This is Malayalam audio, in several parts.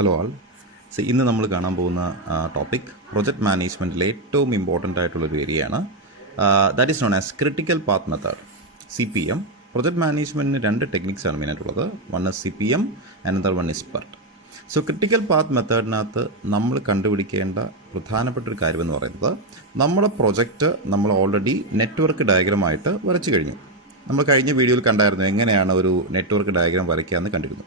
ഹലോ ആൾ. ഇന്ന് നമ്മൾ കാണാൻ പോകുന്ന ടോപ്പിക് പ്രൊജക്ട് മാനേജ്മെൻറ്റിലെ ഏറ്റവും ഇമ്പോർട്ടൻ്റ് ആയിട്ടുള്ളൊരു ഏരിയയാണ്. That is known as critical path method, CPM. Project മാനേജ്മെൻറ്റിന് രണ്ട് ടെക്നിക്സാണ് മെയിനായിട്ടുള്ളത്. One is CPM, another one is PERT. Critical path മെത്തേഡിനകത്ത് നമ്മൾ കണ്ടുപിടിക്കേണ്ട പ്രധാനപ്പെട്ട ഒരു കാര്യമെന്ന് പറയുന്നത്, നമ്മുടെ പ്രൊജക്റ്റ് നമ്മൾ ഓൾറെഡി നെറ്റ്വർക്ക് ഡയഗ്രമായിട്ട് വരച്ചു കഴിഞ്ഞു. നമ്മൾ കഴിഞ്ഞ വീഡിയോയിൽ കണ്ടായിരുന്നു എങ്ങനെയാണ് ഒരു നെറ്റ്വർക്ക് ഡയഗ്രാം വരയ്ക്കാമെന്ന് കണ്ടിരുന്നു.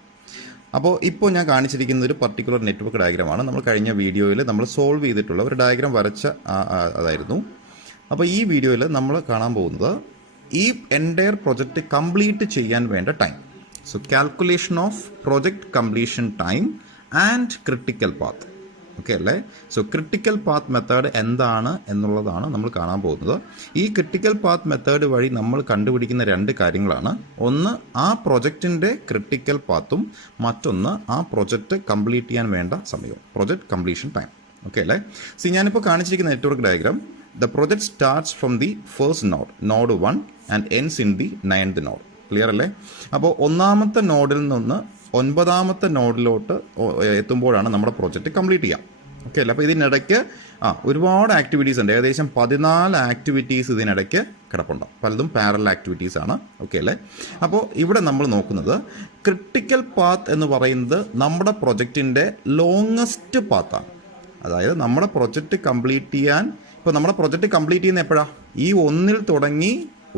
അപ്പോൾ ഇപ്പോൾ ഞാൻ കാണിച്ചിരിക്കുന്ന ഒരു പർട്ടിക്കുലർ നെറ്റ്വർക്ക് ഡയഗ്രമാണ്. നമ്മൾ കഴിഞ്ഞ വീഡിയോയിൽ നമ്മൾ സോൾവ് ചെയ്തിട്ടുള്ള ഒരു ഡയഗ്രാം വരച്ച അതായിരുന്നു. അപ്പോൾ ഈ വീഡിയോയിൽ നമ്മൾ കാണാൻ പോകുന്നത് ഈ എൻറ്റയർ പ്രൊജക്റ്റ് കംപ്ലീറ്റ് ചെയ്യാൻ വേണ്ട time. Calculation of project completion time and critical path. Okay അല്ലേ? ക്രിട്ടിക്കൽ പാത്ത് മെത്തേഡ് എന്താണ് എന്നുള്ളതാണ് നമ്മൾ കാണാൻ പോകുന്നത്. ഈ ക്രിട്ടിക്കൽ പാത്ത് മെത്തേഡ് വഴി നമ്മൾ കണ്ടുപിടിക്കുന്ന രണ്ട് കാര്യങ്ങളാണ്. ഒന്ന് ആ പ്രൊജക്റ്റിൻ്റെ ക്രിട്ടിക്കൽ പാത്തും, മറ്റൊന്ന് ആ പ്രൊജക്റ്റ് കംപ്ലീറ്റ് ചെയ്യാൻ വേണ്ട സമയവും, പ്രൊജക്റ്റ് കംപ്ലീഷൻ ടൈം. ഓക്കെ അല്ലേ? ഞാനിപ്പോൾ കാണിച്ചിരിക്കുന്ന network diagram, the project starts from the first node 1 and ends in the 9th node. Clear അല്ലേ? അപ്പോൾ ഒന്നാമത്തെ നോഡിൽ നിന്ന് 9ാമത്തെ നോഡിലോട്ട് എത്തുമ്പോഴാണ് നമ്മുടെ പ്രൊജക്റ്റ് കംപ്ലീറ്റ് ചെയ്യാം. ഓക്കെ അല്ലേ? അപ്പോൾ ഇതിനിടയ്ക്ക് ഒരുപാട് ആക്ടിവിറ്റീസ് ഉണ്ട്. ഏകദേശം 14 ആക്ടിവിറ്റീസ് ഇതിനിടയ്ക്ക് കിടപ്പുണ്ട്. പലതും പാരലൽ ആക്ടിവിറ്റീസ് ആണ്. ഓക്കെ അല്ലേ? അപ്പോൾ ഇവിടെ നമ്മൾ നോക്കുന്നത് ക്രിട്ടിക്കൽ പാത്ത് എന്ന് പറയുന്നത് നമ്മുടെ പ്രൊജക്റ്റിൻ്റെ ലോങ്ങസ്റ്റ് പാത്താണ്. അതായത് നമ്മുടെ പ്രൊജക്റ്റ് കംപ്ലീറ്റ് ചെയ്യാൻ, ഇപ്പോൾ നമ്മുടെ പ്രൊജക്റ്റ് കംപ്ലീറ്റ് ചെയ്യുന്ന എപ്പോഴാണ്? ഈ 1 തുടങ്ങി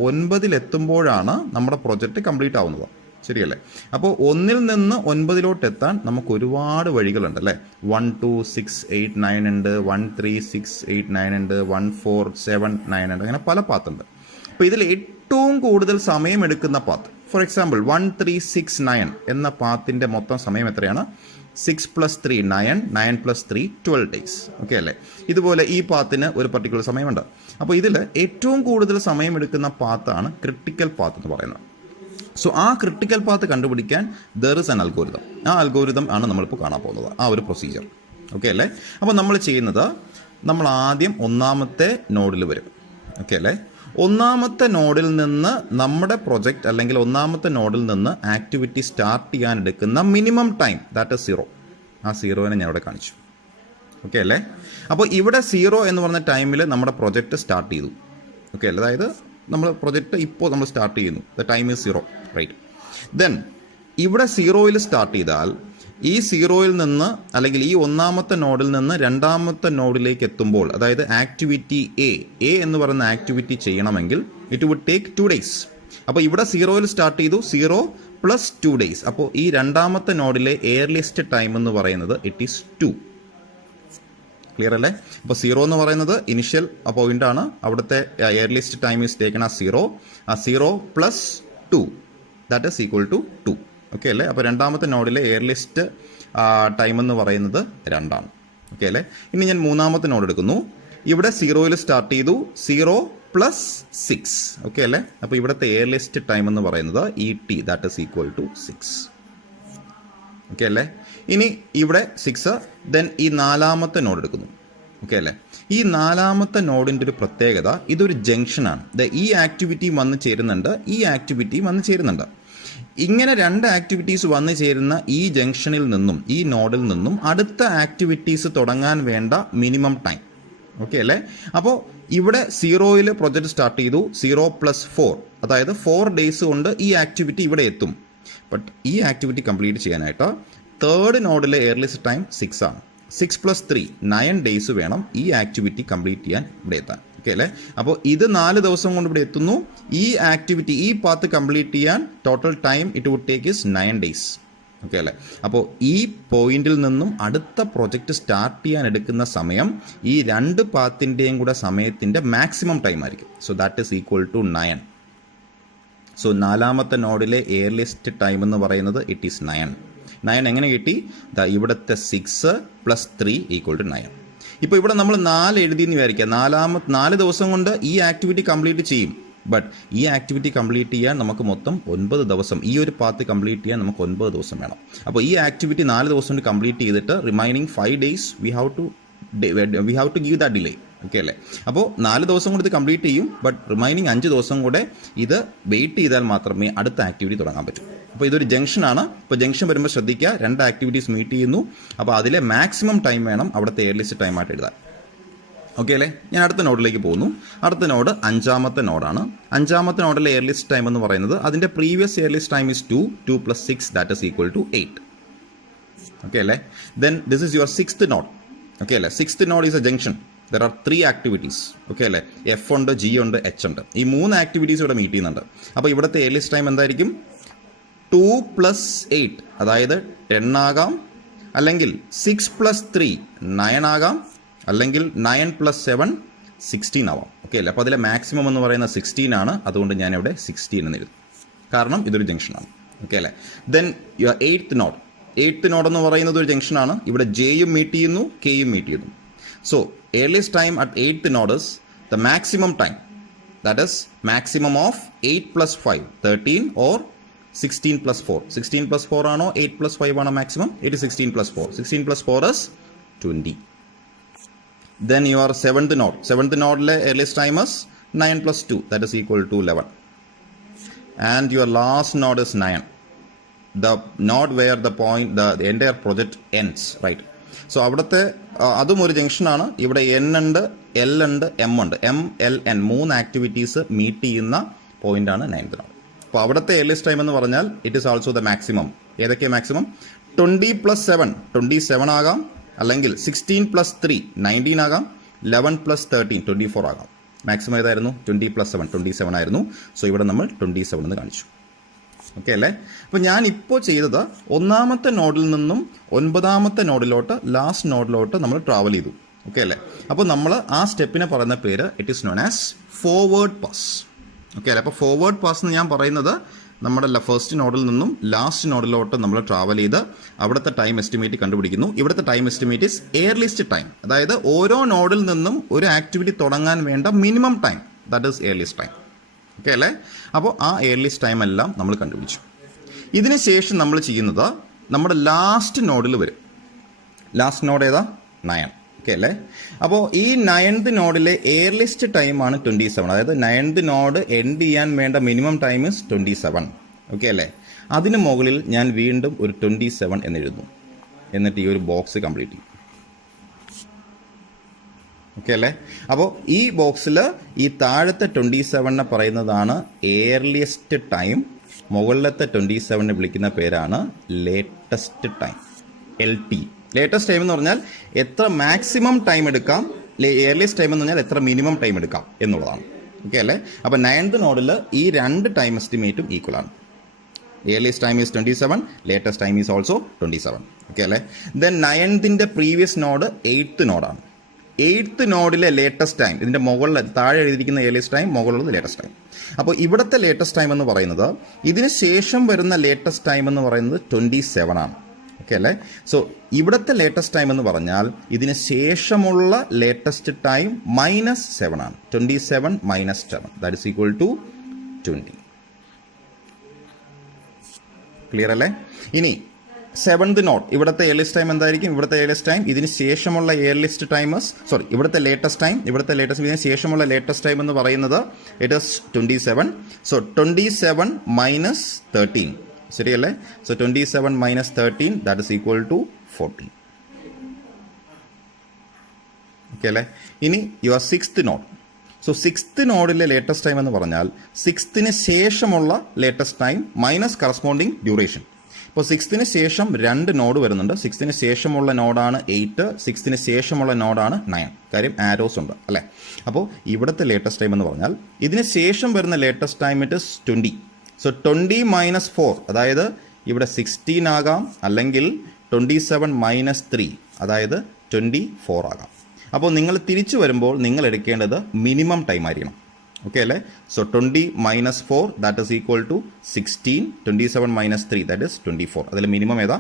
9 എത്തുമ്പോഴാണ് നമ്മുടെ പ്രൊജക്റ്റ് കംപ്ലീറ്റ് ആവുന്നത്. ശരിയല്ലേ? അപ്പോൾ 1 നിന്ന് 9 എത്താൻ നമുക്ക് ഒരുപാട് വഴികളുണ്ട് അല്ലേ? 1 2 6 8 9 ഉണ്ട്, 1 3 6 8 9 ഉണ്ട്, 1 4 7 9 ഉണ്ട്. അങ്ങനെ പല പാത്തുണ്ട്. അപ്പോൾ ഇതിൽ ഏറ്റവും കൂടുതൽ സമയം എടുക്കുന്ന പാത്ത്, ഫോർ എക്സാമ്പിൾ 1 3 6 9 എന്ന പാത്തിൻ്റെ മൊത്തം സമയം എത്രയാണ്? 6 + 3 9, 9 + 3 12 days. ഓക്കെ അല്ലേ? ഇതുപോലെ ഈ പാത്തിന് ഒരു പർട്ടിക്കുലർ സമയമുണ്ട്. അപ്പോൾ ഇതിൽ ഏറ്റവും കൂടുതൽ സമയം എടുക്കുന്ന പാത്താണ് ക്രിട്ടിക്കൽ പാത്ത് എന്ന് പറയുന്നത്. ആ ക്രിട്ടിക്കൽ പാത്ത് കണ്ടുപിടിക്കാൻ ദർ ഇസ് ആൻ അൽഗോരിതം. ആ അൽഗോരിതം ആണ് നമ്മളിപ്പോൾ കാണാൻ പോകുന്നത്, ആ ഒരു പ്രൊസീജിയർ. ഓക്കെ അല്ലേ? അപ്പോൾ നമ്മൾ ചെയ്യുന്നത്, നമ്മൾ ആദ്യം 1ാമത്തെ നോഡിൽ വരും. ഓക്കെ അല്ലേ? 1ാമത്തെ നോഡിൽ നിന്ന് നമ്മുടെ പ്രൊജക്റ്റ് അല്ലെങ്കിൽ 1ാമത്തെ നോഡിൽ നിന്ന് ആക്ടിവിറ്റി സ്റ്റാർട്ട് ചെയ്യാൻ എടുക്കുന്ന മിനിമം ടൈം, ദാറ്റ് ഇസ് 0. ആ 0നെ ഞാൻ ഇവിടെ കാണിച്ചു. ഓക്കെ അല്ലേ? അപ്പോൾ ഇവിടെ 0 എന്ന് പറഞ്ഞ ടൈമിൽ നമ്മുടെ പ്രൊജക്റ്റ് സ്റ്റാർട്ട് ചെയ്തു. ഓക്കെ അല്ലേ? അതായത് നമ്മൾ പ്രൊജക്റ്റ് ഇപ്പോൾ നമ്മൾ സ്റ്റാർട്ട് ചെയ്യുന്നു, the time is 0, right? Then ഇവിടെ 0യിൽ സ്റ്റാർട്ട് ചെയ്താൽ ഈ 0യിൽ നിന്ന്, അല്ലെങ്കിൽ ഈ 1ാമത്തെ നോഡിൽ നിന്ന് 2ാമത്തെ നോഡിലേക്ക് എത്തുമ്പോൾ, അതായത് ആക്ടിവിറ്റി എ എന്ന് പറയുന്ന ആക്ടിവിറ്റി ചെയ്യണമെങ്കിൽ ഇറ്റ് വുഡ് ടേക്ക് 2 days. അപ്പോൾ ഇവിടെ 0യിൽ സ്റ്റാർട്ട് ചെയ്തു, 0 + 2 days. അപ്പോൾ ഈ 2ാമത്തെ നോഡിലെ എയർലിസ്റ്റ് ടൈം എന്ന് പറയുന്നത് ഇറ്റ് ഈസ് 2. ക്ലിയർ അല്ലേ? അപ്പോൾ 0 എന്ന് പറയുന്നത് ഇനിഷ്യൽ പോയിന്റ് ആണ്. അവിടുത്തെ എയർലിസ്റ്റ് ടൈം ഈസ് ടേക്കൺ ആ 0. ആ 0 + 2 that is equal to 2. Okay അല്ലേ? അപ്പോൾ 2ാമത്തെ നോഡിലെ എയർലിസ്റ്റ് ടൈം എന്ന് പറയുന്നത് 2 ആണ്. ഓക്കെ അല്ലേ? ഇനി ഞാൻ 3ാമത്തെ നോഡ് എടുക്കുന്നു. ഇവിടെ 0യിൽ സ്റ്റാർട്ട് ചെയ്തു, 0 + 6. ഓക്കെ അല്ലേ? അപ്പോൾ ഇവിടുത്തെ എയർലിസ്റ്റ് ടൈം എന്ന് പറയുന്നത് ET, that is equal to 6. Okay അല്ലേ? ഇനി ഇവിടെ 6, ദെൻ ഈ 4ാമത്തെ നോഡ് എടുക്കുന്നു. ഓക്കെ അല്ലേ? ഈ 4ാമത്തെ നോഡിൻ്റെ ഒരു പ്രത്യേകത, ഇതൊരു ജംഗ്ഷനാണ്. ഈ ആക്ടിവിറ്റി വന്ന് ചേരുന്നുണ്ട്, ഈ ആക്ടിവിറ്റി വന്ന് ചേരുന്നുണ്ട്. ഇങ്ങനെ 2 ആക്ടിവിറ്റീസ് വന്ന് ചേരുന്ന ഈ ജംഗ്ഷനിൽ നിന്നും, ഈ നോഡിൽ നിന്നും അടുത്ത ആക്ടിവിറ്റീസ് തുടങ്ങാൻ വേണ്ട മിനിമം ടൈം. ഓക്കെ അല്ലേ? അപ്പോൾ ഇവിടെ 0യിൽ പ്രൊജക്റ്റ് സ്റ്റാർട്ട് ചെയ്തു, 0 + 4, അതായത് 4 days കൊണ്ട് ഈ ആക്ടിവിറ്റി ഇവിടെ എത്തും. ബട്ട് ഈ ആക്ടിവിറ്റി കംപ്ലീറ്റ് ചെയ്യാനായിട്ട് 3rd നോഡിലെ എയർലിസ്റ്റ് ടൈം 6 ആണ്. 6 + 3 9 days വേണം ഈ ആക്ടിവിറ്റി കംപ്ലീറ്റ് ചെയ്യാൻ ഇവിടെ എത്താൻ. ഓക്കെ അല്ലേ? അപ്പോൾ ഇത് 4 ദിവസം കൊണ്ട് ഇവിടെ എത്തുന്നു. ഈ ആക്ടിവിറ്റി, ഈ പാത്ത് കംപ്ലീറ്റ് ചെയ്യാൻ total time it would take is 9 days. Okay അല്ലേ? അപ്പോൾ ഈ പോയിന്റിൽ നിന്നും അടുത്ത പ്രൊജക്റ്റ് സ്റ്റാർട്ട് ചെയ്യാൻ എടുക്കുന്ന സമയം ഈ 2 പാത്തിൻ്റെയും കൂടെ സമയത്തിൻ്റെ മാക്സിമം ടൈം ആയിരിക്കും. That is equal to 9. 4ാമത്തെ നോഡിലെ എയർലിസ്റ്റ് ടൈം എന്ന് പറയുന്നത് ഇറ്റ് ഈസ് 9. 9 എങ്ങനെ കിട്ടി? ഇവിടുത്തെ 6 + 3 = 9. ഇപ്പോൾ ഇവിടെ നമ്മൾ 4 എഴുതിയെന്ന് വിചാരിക്കുക. 4 ദിവസം കൊണ്ട് ഈ ആക്ടിവിറ്റി കംപ്ലീറ്റ് ചെയ്യും. ബട്ട് ഈ ആക്ടിവിറ്റി കംപ്ലീറ്റ് ചെയ്യാൻ നമുക്ക് മൊത്തം 9 ദിവസം, ഈ ഒരു പാത്ത് കംപ്ലീറ്റ് ചെയ്യാൻ നമുക്ക് 9 ദിവസം വേണം. അപ്പോൾ ഈ ആക്ടിവിറ്റി 4 ദിവസം കൊണ്ട് കംപ്ലീറ്റ് ചെയ്തിട്ട് remaining 5 days we have to give that delay. Okay അല്ലേ? അപ്പോൾ 4 ദിവസം കൊണ്ട് ഇത് കംപ്ലീറ്റ് ചെയ്യും. ബട്ട് റിമൈനിങ് 5 ദിവസം കൂടെ ഇത് വെയിറ്റ് ചെയ്താൽ മാത്രമേ അടുത്ത ആക്ടിവിറ്റി തുടങ്ങാൻ പറ്റൂ. അപ്പോൾ ഇതൊരു ജംഗ്ഷനാണ്. ഇപ്പോൾ ജംഗ്ഷൻ വരുമ്പോൾ ശ്രദ്ധിക്കുക, 2 ആക്ടിവിറ്റീസ് മീറ്റ് ചെയ്യുന്നു. അപ്പോൾ അതിലെ മാക്സിമം ടൈം വേണം അവിടുത്തെ എയർലിസ്റ്റ് ടൈമായിട്ട് എഴുതാൻ. ഓക്കെ അല്ലേ? ഞാൻ അടുത്ത നോഡിലേക്ക് പോകുന്നു. അടുത്ത നോഡ് 5ാമത്തെ നോഡാണ്. 5ാമത്തെ നോഡിലെ എയർലിസ്റ്റ് ടൈം എന്ന് പറയുന്നത് അതിൻ്റെ previous earliest time is 2 + 6 that is equal to 8. Okay അല്ലേ? Then this is your 6th node. Okay അല്ലേ? 6th node is a junction. There are 3 activities. Okay അല്ലേ? F ഉണ്ട്, G ഉണ്ട്, H ഉണ്ട്. ഈ 3 ആക്ടിവിറ്റീസ് ഇവിടെ മീറ്റ് ചെയ്യുന്നുണ്ട്. അപ്പോൾ ഇവിടുത്തെ എയർലിസ്റ്റ് ടൈം എന്തായിരിക്കും? 2 + 8 അതായത് 10 ആകാം, അല്ലെങ്കിൽ 6 + 3 9 ആകാം, അല്ലെങ്കിൽ 9 + 7 16 ആവാം. ഓക്കെ അല്ലേ? അപ്പോൾ അതിലെ മാക്സിമം എന്ന് പറയുന്നത് 16 ആണ്. അതുകൊണ്ട് ഞാൻ ഇവിടെ 16 എന്ന് എഴുതും, കാരണം ഇതൊരു ജംഗ്ഷനാണ്. ഓക്കെ അല്ലേ? Then your 8th node. 8th node എന്ന് പറയുന്നത് ഒരു ജംഗ്ഷനാണ്. ഇവിടെ ജെയും മീറ്റ് ചെയ്യുന്നു, കെയും മീറ്റ് ചെയ്യുന്നു. So earliest time at 8th node is the maximum time, that is maximum of 8 + 5 13 or 16 + 4. 16 + 4 ആണോ 8 + 5 ആണോ maximum? It is 16 + 4. 16 + 4 is 20. Then your 7th node. 7th node le earliest time is 9 + 2, that is equal to 11. And your last node is 9, the node where the entire project ends, right? So അവിടുത്തെ അതും ഒരു ജംഗ്ഷനാണ്. ഇവിടെ N ഉണ്ട്, L ഉണ്ട്, M ഉണ്ട്. M, L, N 3 activities meet ചെയ്യുന്ന പോയിന്റാണ് 9th നോഡ്. അപ്പോൾ അവിടുത്തെ എയർലിസ്റ്റ് ടൈം എന്ന് പറഞ്ഞാൽ it is also the maximum. ഏതൊക്കെയാണ് മാക്സിമം? 20 + 7 27 ആകാം, അല്ലെങ്കിൽ 16 + 3 19 ആകാം, 11 + 13 24 ആകാം. മാക്സിമം ഏതായിരുന്നു? 20 + 7 27 ആയിരുന്നു. സോ ഇവിടെ നമ്മൾ 27 എന്ന് കാണിച്ചു. ഓക്കെ അല്ലേ? അപ്പോൾ ഞാൻ ഇപ്പോൾ ചെയ്തത് 1ാമത്തെ നോഡിൽ നിന്നും 9ാമത്തെ നോഡിലോട്ട് ലാസ്റ്റ് നോഡിലോട്ട് നമ്മൾ ട്രാവൽ ചെയ്തു. ഓക്കെ അല്ലേ? അപ്പോൾ നമ്മൾ ആ സ്റ്റെപ്പിനെ പറയുന്ന പേര് it is known as forward pass. Okay അല്ലേ? അപ്പോൾ ഫോർവേഡ് പാസ് എന്ന് ഞാൻ പറയുന്നത് നമ്മുടെ ഫസ്റ്റ് നോഡിൽ നിന്നും ലാസ്റ്റ് നോഡിലോട്ട് നമ്മൾ ട്രാവൽ ചെയ്ത് അവിടുത്തെ ടൈം എസ്റ്റിമേറ്റ് കണ്ടുപിടിക്കുന്നു. ഇവിടുത്തെ time estimate is earliest time, അതായത് ഓരോ നോഡിൽ നിന്നും ഒരു ആക്ടിവിറ്റി തുടങ്ങാൻ വേണ്ട minimum time, that is earliest time. Okay അല്ലേ? അപ്പോൾ ആ എയർലിസ്റ്റ് ടൈം എല്ലാം നമ്മൾ കണ്ടുപിടിച്ചു. ഇതിന് ശേഷം നമ്മൾ ചെയ്യുന്നത് നമ്മുടെ ലാസ്റ്റ് നോഡിൽ വരും. ലാസ്റ്റ് നോഡ് ഏതാ? 9. ഓക്കെ അല്ലേ? അപ്പോൾ ഈ 9th നോഡിലെ എയർലിസ്റ്റ് ടൈമാണ് 27. അതായത് 9th നോഡ് എൻഡ് ചെയ്യാൻ വേണ്ട മിനിമം ടൈം ഇസ് 27. ഓക്കെ അല്ലേ? അതിന് മുകളിൽ ഞാൻ വീണ്ടും ഒരു 27 എന്ന് എഴുതുന്നു. എന്നിട്ട് ഈ ഒരു ബോക്സ് കംപ്ലീറ്റ് ചെയ്യും. ഓക്കെ അല്ലേ? അപ്പോൾ ഈ ബോക്സിൽ ഈ താഴത്തെ 27 പറയുന്നതാണ് എയർലിയസ്റ്റ് ടൈം. മുകളിലത്തെ 27 വിളിക്കുന്ന പേരാണ് latest time, LT. Latest time എന്ന് പറഞ്ഞാൽ എത്ര മാക്സിമം ടൈം എടുക്കാം, എയർലിയസ്റ്റ് ടൈം എന്ന് പറഞ്ഞാൽ എത്ര മിനിമം ടൈം എടുക്കാം എന്നുള്ളതാണ്. ഓക്കെ അല്ലേ? അപ്പോൾ 9th നോഡിൽ ഈ 2 ടൈം എസ്റ്റിമേറ്റും ഈക്വൽ ആണ്. Earliest time is 27, latest time is also 27. Okay അല്ലേ? Then 9th previous node 8th നോഡാണ്. 8th നോഡിലെ ലേറ്റസ്റ്റ് ടൈം, ഇതിൻ്റെ മുകളിൽ താഴെ എഴുതിയിരിക്കുന്ന എയർലിയസ്റ്റ് ടൈം, മുകളിലുള്ളത് ലേറ്റസ്റ്റ് ടൈം. അപ്പോൾ ഇവിടുത്തെ ലേറ്റസ്റ്റ് ടൈം എന്ന് പറയുന്നത് ഇതിന് ശേഷം വരുന്ന ലേറ്റസ്റ്റ് ടൈം എന്ന് പറയുന്നത് 27 ആണ്. ഓക്കെ അല്ലേ? സോ ഇവിടുത്തെ ലേറ്റസ്റ്റ് ടൈം എന്ന് പറഞ്ഞാൽ ഇതിന് ശേഷമുള്ള ലേറ്റസ്റ്റ് ടൈം -7 ആണ്. 27 - 7 that is equal to 20. Clear അല്ലേ? ഇനി 7th നോഡ്, ഇവിടുത്തെ എയർലിസ്റ്റ് ടൈം എന്തായിരിക്കും? ഇവിടുത്തെ എയർലിസ്റ്റ് ടൈം ഇതിന് ശേഷമുള്ള എയർലിസ്റ്റ് ടൈമസ് ഇവിടുത്തെ ലേറ്റസ്റ്റ് ടൈം, ഇതിന് ശേഷമുള്ള ലേറ്റസ്റ്റ് ടൈം എന്ന് പറയുന്നത് ഇറ്റ് ഈസ് 27. സോ 27 - 13 ശരിയല്ലേ? So 27 - 13 that is equal to 14. Okay അല്ലേ? ഇനി your 6th node. So 6th നോഡിലെ ലേറ്റസ്റ്റ് ടൈം എന്ന് പറഞ്ഞാൽ 6th ശേഷമുള്ള latest time minus corresponding duration. ഇപ്പോൾ 6th ശേഷം 2 നോഡ് വരുന്നുണ്ട്. 6th ശേഷമുള്ള നോഡാണ് 8, 6th ശേഷമുള്ള നോഡാണ് 9. കാര്യം ആരോസ് ഉണ്ട് അല്ലേ? അപ്പോൾ ഇവിടുത്തെ ലേറ്റസ്റ്റ് ടൈം എന്ന് പറഞ്ഞാൽ ഇതിന് ശേഷം വരുന്ന latest time it is 20. So 20 - 4 അതായത് ഇവിടെ 16 ആകാം, അല്ലെങ്കിൽ 27 - 3 അതായത് 24 ആകാം. അപ്പോൾ നിങ്ങൾ തിരിച്ചു വരുമ്പോൾ നിങ്ങൾ എടുക്കേണ്ടത് മിനിമം ടൈം ആയിരിക്കണം. ഓക്കെ അല്ലേ? So 20 - 4 that is equal to 16. 27 - 3 that is 24. അതിൽ മിനിമം ഏതാ?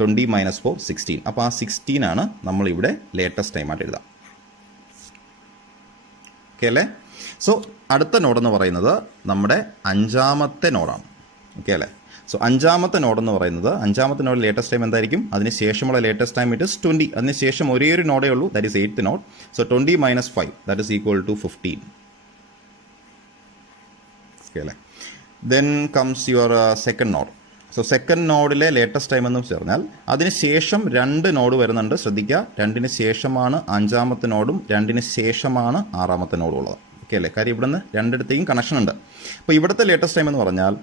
20 - 4 16. അപ്പോൾ ആ 16 ആണ് നമ്മളിവിടെ ലേറ്റസ്റ്റ് ടൈമായിട്ട് എഴുതാം. ഓക്കെ അല്ലേ? സോ അടുത്ത നോഡെന്ന് പറയുന്നത് നമ്മുടെ 5ാമത്തെ നോഡാണ്. ഓക്കെ അല്ലേ? സോ അഞ്ചാമത്തെ നോഡ് എന്ന് പറയുന്നത് അഞ്ചാമത്തെ നോഡ് ലേറ്റസ്റ്റ് ടൈം എന്തായിരിക്കും? അതിന് ശേഷമുള്ള ലേറ്റസ്റ്റ് ടൈം ഇറ്റ് ഇസ് 20. അതിന് ശേഷം ഒരേ ഒരു നോഡേ ഉള്ളൂ, that is 8th node. So 20 - 5 that is equal to 15. Okay അല്ലേ? Then comes your second node. So second നോഡിലെ ലേറ്റസ്റ്റ് ടൈം എന്ന് പറഞ്ഞാൽ അതിന് ശേഷം 2 നോഡ് വരുന്നുണ്ട്. ശ്രദ്ധിക്കുക, 2ന് ശേഷമാണ് അഞ്ചാമത്തെ നോഡും 2ന് ശേഷമാണ് 6ാമത്തെ നോഡും ഉള്ളത്. ഓക്കെ അല്ലേ? കാര്യം ഇവിടെ നിന്ന് രണ്ടിടത്തേക്കും കണക്ഷൻ ഉണ്ട്. അപ്പോൾ ഇവിടുത്തെ ലേറ്റസ്റ്റ് ടൈം എന്ന് പറഞ്ഞാൽ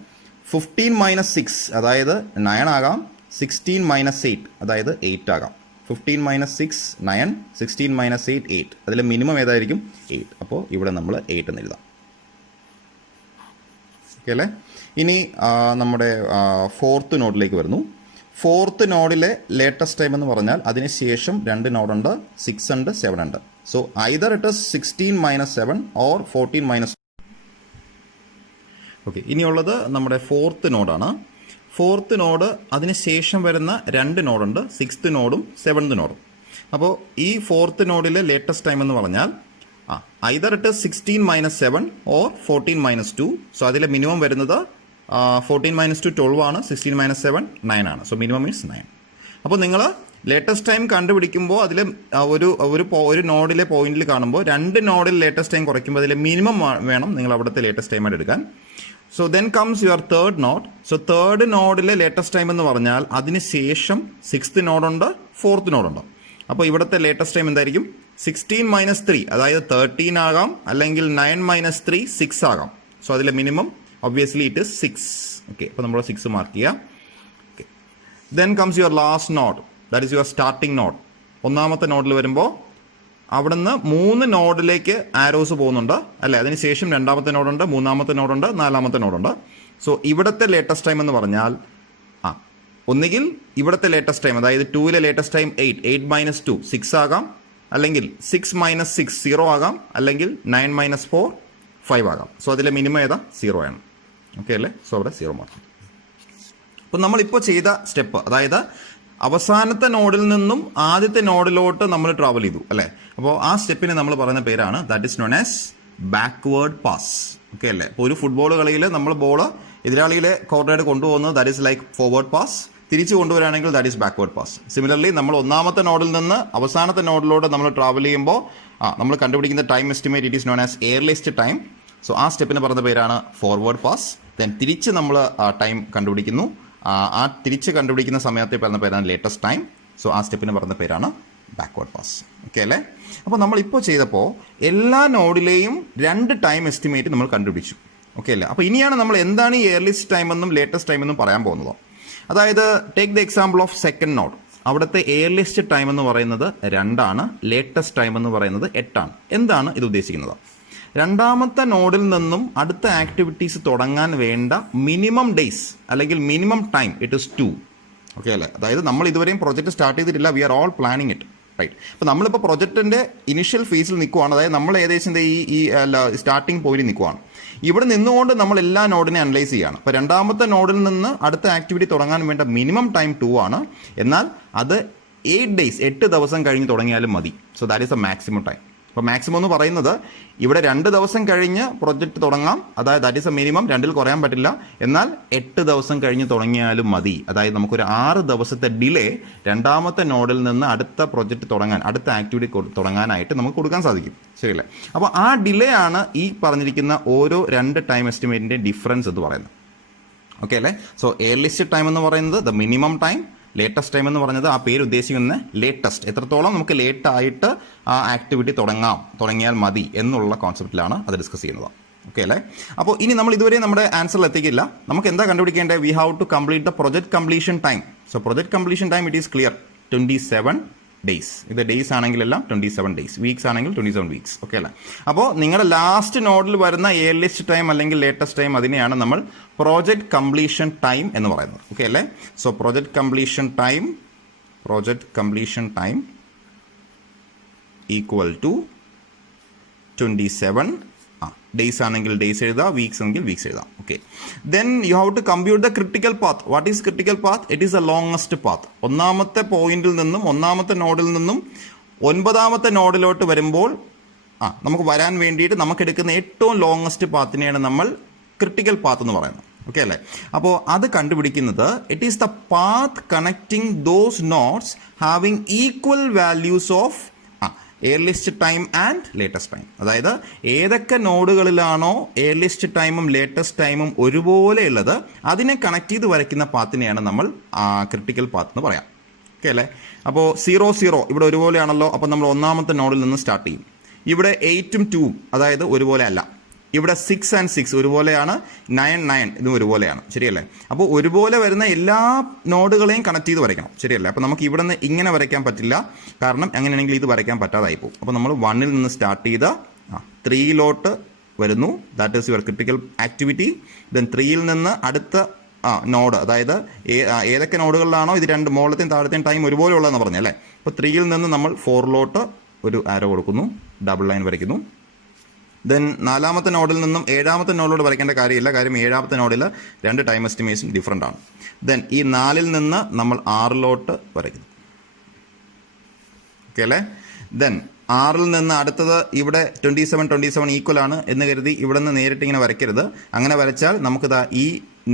15 - 6 അതായത് 9 ആകാം, 16 - 8 അതായത് 8 ആകാം. 15 - 6 9, 16 - 8 8. അതിൽ മിനിമം ഏതായിരിക്കും? 8. അപ്പോൾ ഇവിടെ നമ്മൾ 8 എന്ന് എഴുതാം. ഓക്കെ അല്ലേ? ഇനി നമ്മുടെ 4th നോഡിലേക്ക് വരുന്നു. 4th നോഡിലെ ലേറ്റസ്റ്റ് ടൈം എന്ന് പറഞ്ഞാൽ അതിന് ശേഷം 2 നോഡുണ്ട്, 6 ഉണ്ട്, 7 ഉണ്ട്. So either it is 16 - 7 or 14 - okay. ഇനിയുള്ളത് നമ്മുടെ 4th നോഡാണ്. 4th നോഡ് അതിന് ശേഷം വരുന്ന 2 നോഡുണ്ട്, 6th നോഡും 7th നോഡും. അപ്പോൾ ഈ 4th നോഡിലെ ലേറ്റസ്റ്റ് ടൈം എന്ന് പറഞ്ഞാൽ either it is 16 - 7 or 14 - 2. So അതിലെ മിനിമം വരുന്നത് 14 - 2 12 ആണ്, 16 - 7 9 ആണ്. So minimum means 9. അപ്പോൾ നിങ്ങൾ ലേറ്റസ്റ്റ് ടൈം കണ്ടുപിടിക്കുമ്പോൾ അതിൽ ഒരു നോഡിലെ പോയിന്റിൽ കാണുമ്പോൾ 2 നോഡിൽ ലേറ്റസ്റ്റ് ടൈം കുറയ്ക്കുമ്പോൾ അതിലെ മിനിമം വേണം നിങ്ങൾ അവിടുത്തെ ലേറ്റസ്റ്റ് ടൈമായിട്ട് എടുക്കാൻ. So then comes your 3rd node. So 3rd നോഡിലെ ലേറ്റസ്റ്റ് ടൈം എന്ന് പറഞ്ഞാൽ അതിന് ശേഷം 6th നോഡുണ്ട്, 4th നോഡുണ്ട്. അപ്പോൾ ഇവിടുത്തെ ലേറ്റസ്റ്റ് ടൈം എന്തായിരിക്കും? 16 - 3 അതായത് 13 ആകാം, അല്ലെങ്കിൽ 9 - 3 6 ആകാം. സോ അതിലെ minimum obviously it is 6. Okay, അപ്പോൾ നമ്മൾ 6 മാർക്ക് ചെയ്യാം. Okay. Then comes your last node, that is your starting node. 1ാമത്തെ നോഡിൽ വരുമ്പോൾ അവിടുന്ന് 3 നോഡിലേക്ക് ആരോസ് പോകുന്നുണ്ട് അല്ലേ? അതിനുശേഷം 2ാമത്തെ നോഡുണ്ട്, 3ാമത്തെ നോഡുണ്ട്, 4ാമത്തെ നോഡുണ്ട്. സോ ഇവിടുത്തെ ലേറ്റസ്റ്റ് ടൈം എന്ന് പറഞ്ഞാൽ ഒന്നുകിൽ ഇവിടുത്തെ ലേറ്റസ്റ്റ് ടൈം അതായത് 2ലെ ലേറ്റസ്റ്റ് ടൈം 8 - 2 6 ആകാം, അല്ലെങ്കിൽ 6 - 6 0 ആകാം, അല്ലെങ്കിൽ 9 - 4 5 ആകാം. സോ അതിലെ മിനിമം ഏതാ? 0 ആണ്. ഓക്കെ അല്ലേ? സോ അവിടെ 0 മാർക്ക്. അപ്പോൾ നമ്മളിപ്പോൾ ചെയ്ത സ്റ്റെപ്പ്, അതായത് അവസാനത്തെ നോഡിൽ നിന്നും ആദ്യത്തെ നോഡിലോട്ട് നമ്മൾ ട്രാവൽ ചെയ്തു അല്ലേ? അപ്പോൾ ആ സ്റ്റെപ്പിന് നമ്മൾ പറയുന്ന പേരാണ് that is known as backward pass. Okay അല്ലേ? ഇപ്പോൾ ഒരു ഫുട്ബോൾ കളിയിൽ നമ്മൾ ബോൾ എതിരാളിയിലെ കോർണറിൽ കൊണ്ടുപോകുന്നത് that is like forward pass, തിരിച്ചു കൊണ്ടുവരാണെങ്കിൽ that is backward pass. Similarly നമ്മൾ 1ാമത്തെ നോഡിൽ നിന്ന് അവസാനത്തെ നോഡിലോട്ട് നമ്മൾ ട്രാവൽ ചെയ്യുമ്പോൾ നമ്മൾ കണ്ടുപിടിക്കുന്ന time estimate it is known as earliest time. So ആ സ്റ്റെപ്പിന് പറയുന്ന പേരാണ് ഫോർവേഡ് പാസ്. ദെൻ തിരിച്ച് നമ്മൾ ടൈം കണ്ടുപിടിക്കുന്നു. ആ തിരിച്ച് കണ്ടുപിടിക്കുന്ന സമയത്തെ പറയുന്ന പേരാണ് ലേറ്റസ്റ്റ് ടൈം. സോ ആ സ്റ്റെപ്പിന് പറയുന്ന പേരാണ് ബാക്ക്വേർഡ് പാസ്. ഓക്കെ അല്ലേ? അപ്പോൾ നമ്മളിപ്പോൾ ചെയ്തപ്പോൾ എല്ലാ നോഡിലെയും 2 ടൈം എസ്റ്റിമേറ്റ് നമ്മൾ കണ്ടുപിടിച്ചു. ഓക്കെ അല്ലേ? അപ്പോൾ ഇനിയാണ് നമ്മൾ എന്താണ് ഈ എയർലിസ്റ്റ് ടൈം എന്നും ലേറ്റസ്റ്റ് ടൈം എന്നും പറയാൻ പോകുന്നത്. അതായത് take the example of second node. അവിടുത്തെ എയർലിസ്റ്റ് ടൈം എന്ന് പറയുന്നത് 2 ആണ്, ലേറ്റസ്റ്റ് ടൈം എന്ന് പറയുന്നത് 8 ആണ്. എന്താണ് ഇത് ഉദ്ദേശിക്കുന്നത്? 2ാമത്തെ നോഡിൽ നിന്നും അടുത്ത ആക്ടിവിറ്റീസ് തുടങ്ങാൻ വേണ്ട മിനിമം ഡേയ്സ് അല്ലെങ്കിൽ minimum time it is 2. Okay അല്ലേ? അതായത് നമ്മൾ ഇതുവരെയും പ്രൊജക്ട് സ്റ്റാർട്ട് ചെയ്തിട്ടില്ല, we are all planning it, right? അപ്പോൾ നമ്മളിപ്പോൾ പ്രൊജക്ടിൻ്റെ ഇനിഷ്യൽ ഫേസിൽ നിൽക്കുവാണ്. അതായത് നമ്മൾ ഏകദേശം ഈ സ്റ്റാർട്ടിംഗ് പോയിന്റ് നിൽക്കുവാണ്. ഇവിടെ നിന്നുകൊണ്ട് നമ്മൾ എല്ലാ നോഡിനെ അനലൈസ് ചെയ്യുകയാണ്. അപ്പോൾ 2ാമത്തെ നോഡിൽ നിന്ന് അടുത്ത ആക്ടിവിറ്റി തുടങ്ങാൻ വേണ്ട മിനിമം ടൈം 2 ആണ്. എന്നാൽ അത് 8 ഡേയ്സ് 8 ദിവസം കഴിഞ്ഞ് തുടങ്ങിയാലും മതി. So that is A maximum time. അപ്പോൾ മാക്സിമം എന്ന് പറയുന്നത് ഇവിടെ 2 ദിവസം കഴിഞ്ഞ് പ്രൊജക്റ്റ് തുടങ്ങാം, അതായത് ദാറ്റ് ഈസ് എ മിനിമം, 2ൽ കുറയാൻ പറ്റില്ല. എന്നാൽ 8 ദിവസം കഴിഞ്ഞ് തുടങ്ങിയാലും മതി. അതായത് നമുക്കൊരു 6 ദിവസത്തെ ഡിലേ 2ാമത്തെ നോഡിൽ നിന്ന് അടുത്ത പ്രൊജക്റ്റ് തുടങ്ങാൻ, അടുത്ത ആക്ടിവിറ്റി തുടങ്ങാനായിട്ട് നമുക്ക് കൊടുക്കാൻ സാധിക്കും. ശരിയല്ലേ? അപ്പോൾ ആ ഡിലേ ആണ് ഈ പറഞ്ഞിരിക്കുന്ന ഓരോ 2 ടൈം എസ്റ്റിമേറ്റിൻ്റെ ഡിഫറൻസ് എന്ന് പറയുന്നത്. ഓക്കെ അല്ലേ? സോ എയർലിസ്റ്റ് ടൈം എന്ന് പറയുന്നത് the minimum time, latest time എന്ന് പറഞ്ഞത് ആ പേര് ഉദ്ദേശിക്കുന്ന ലേറ്റസ്റ്റ്, എത്രത്തോളം നമുക്ക് ലേറ്റായിട്ട് ആ ആക്ടിവിറ്റി തുടങ്ങിയാൽ മതി എന്നുള്ള കോൺസെപ്റ്റിലാണ് അത് ഡിസ്കസ് ചെയ്യുന്നത്. ഓക്കെ അല്ലേ? അപ്പോൾ ഇനി നമ്മൾ ഇതുവരെ നമ്മുടെ ആൻസറിൽ എത്തിക്കില്ല. നമുക്ക് എന്താ കണ്ടുപിടിക്കേണ്ടത്? We have to complete the project completion time. So project completion time it is clear, 27 days. ഇത് ഡേയ്സ് ആണെങ്കിലെല്ലാം 27 ഡേയ്സ്, വീക്സ് ആണെങ്കിൽ 27 വീക്സ്. ഓക്കെ അല്ലേ? അപ്പോൾ നിങ്ങളുടെ ലാസ്റ്റ് നോഡിൽ വരുന്ന എയർലിസ്റ്റ് ടൈം അല്ലെങ്കിൽ ലേറ്റസ്റ്റ് ടൈം, അതിനെയാണ് നമ്മൾ പ്രോജക്റ്റ് കംപ്ലീഷൻ ടൈം എന്ന് പറയുന്നത്. ഓക്കെ അല്ലേ? So project completion time equal to 27. Days ആണെങ്കിൽ ഡേയ്സ് എഴുതാം, വീക്സ് ആണെങ്കിൽ വീക്സ് എഴുതാം. Okay. Then you have to compute the critical path. What is critical path? It is the longest path. 1ാമത്തെ പോയിന്റിൽ നിന്നും 1ാമത്തെ നോഡിൽ നിന്നും 9ാമത്തെ നോഡിലോട്ട് വരുമ്പോൾ നമുക്ക് വരാൻ വേണ്ടിയിട്ട് നമുക്ക് എടുക്കുന്ന ഏറ്റവും ലോങ്ങസ്റ്റ് പാത്തിനെയാണ് നമ്മൾ ക്രിട്ടിക്കൽ പാത്ത് എന്ന് പറയുന്നത്. ഓക്കെ അല്ലേ? അപ്പോൾ അത് കണ്ടുപിടിക്കുന്നത് it is the path connecting those notes having equal values of earliest time and latest time. അതായത് ഏതൊക്കെ നോഡുകളിലാണോ earliest ടൈമും ലേറ്റസ്റ്റ് ടൈമും ഒരുപോലെ ഉള്ളത് അതിനെ കണക്ട് ചെയ്ത് വരയ്ക്കുന്ന പാത്തിനെയാണ് നമ്മൾ ക്രിട്ടിക്കൽ പാത്ത് എന്ന് പറയാം. ഓക്കെ അല്ലേ? അപ്പോൾ 0 0 ഇവിടെ ഒരുപോലെയാണല്ലോ. അപ്പോൾ നമ്മൾ ഒന്നാമത്തെ നോഡിൽ നിന്ന് സ്റ്റാർട്ട് ചെയ്യും. ഇവിടെ 8ഉം 2ഉം അതായത് ഒരുപോലെ അല്ല. ഇവിടെ 6 and 6 ഒരുപോലെയാണ്, 9 9 ഇതും ഒരുപോലെയാണ്. ശരിയല്ലേ? അപ്പോൾ ഒരുപോലെ വരുന്ന എല്ലാ നോഡുകളെയും കണക്ട് ചെയ്ത് വരയ്ക്കണം. ശരിയല്ലേ? അപ്പോൾ നമുക്ക് ഇവിടെ നിന്ന് ഇങ്ങനെ വരയ്ക്കാൻ പറ്റില്ല, കാരണം അങ്ങനെയാണെങ്കിൽ ഇത് വരയ്ക്കാൻ പറ്റാതായി പോകും. അപ്പോൾ നമ്മൾ 1ൽ നിന്ന് സ്റ്റാർട്ട് ചെയ്ത് 3ലോട്ട് വരുന്നു. That is your critical activity. Then 3ൽ നിന്ന് അടുത്ത നോഡ്, അതായത് ഏതൊക്കെ നോഡുകളിലാണോ ഇത് രണ്ട് മുകളിലത്തെയും താഴത്തെയും ടൈം ഒരുപോലെ ഉള്ളതെന്ന് പറഞ്ഞല്ലേ. അപ്പോൾ 3ൽ നിന്ന് നമ്മൾ 4ലോട്ട് ഒരു ആരോ കൊടുക്കുന്നു, ഡബിൾ ലൈൻ വരയ്ക്കുന്നു. ദെൻ 4ാമത്തെ നോഡിൽ നിന്നും 7ാമത്തെ നോഡിലോട് വരയ്ക്കേണ്ട കാര്യമില്ല, കാര്യം 7ാമത്തെ നോഡിൽ 2 ടൈം എസ്റ്റിമേഷൻ ഡിഫറൻ്റ് ആണ്. ദെൻ ഈ 4ൽ നിന്ന് നമ്മൾ 6ലോട്ട് വരയ്ക്കുന്നു. ഓക്കെ അല്ലേ? ദെൻ 6ൽ നിന്ന് അടുത്തത് ഇവിടെ 27 ഈക്വൽ ആണ് എന്ന് കരുതി ഇവിടെ നിന്ന് നേരിട്ട് ഇങ്ങനെ വരയ്ക്കരുത്. അങ്ങനെ വരച്ചാൽ നമുക്കിതാ ഈ